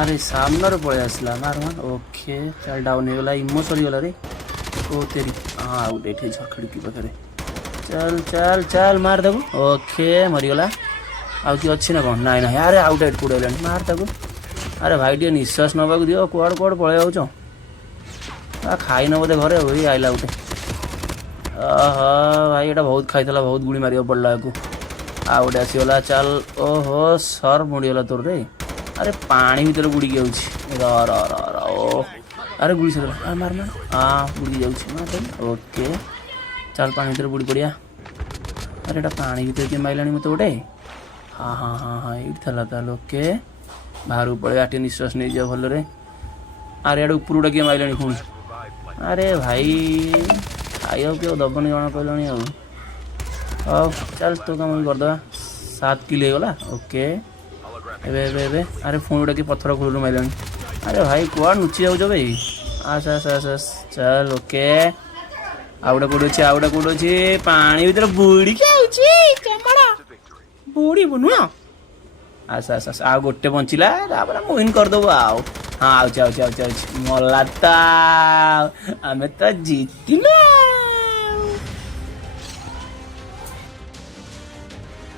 अरे सामने रे पड़े आसला मार मार ओके चल डाउन हो गला इमो सरीगला रे ओ तेरी हाँ आउट एठी खिड़की पाखे चल चल चल मार ताकू ओके मरीगला आउ कि अच्छी ना कौन नाई ना अरे आउट एट पुड़े मार ताकू अरे भाई टे निश्वास नवाक दियो कुआड़ कुआड़ पलि जाऊच खाई न बोधे घरे वही आइला गोटे भाई एटा बहुत खाई बहुत गुड़ी मार पड़ा या आ गोटे आसीगला चल ओहो सर मुड़ीगला तोर रे अरे पानी भीतर बुड़ी जाऊँ ओ अरे गुड़ी सर मार मार हाँ बुड़ी जाऊँ ओके चल पानी भीतर बुड़ी पड़िया अरे एटा पानी भीतर किए माइलानी मत गोटे हाँ हाँ हाँ हाँ ये ताल ओके बाहर पड़े आटे निश्वास नहीं जाओ भलरे अरे एड उपरू किए माइलानी पुणी अरे भाई खाइब कि दबनी जଣା कहलानी हाँ चल तो कम करदे 7 किलो गला ओके एबे एबे एबे अरे फोन गुटा कि पत्थर खोलू माइलानी अरे भाई कुआ नुची जाऊच भाई आस आस आस आस चल ओके आउटा कौट अच्छे आउटा कौट अच्छे पानी भीतर बुड़ी चमड़ा बुड़ी नुह आस आस आस आ गोटे बंचला मुहिन करदेबू आउ हाँ आउच आउच आउच आउच मला आमे तो जीतना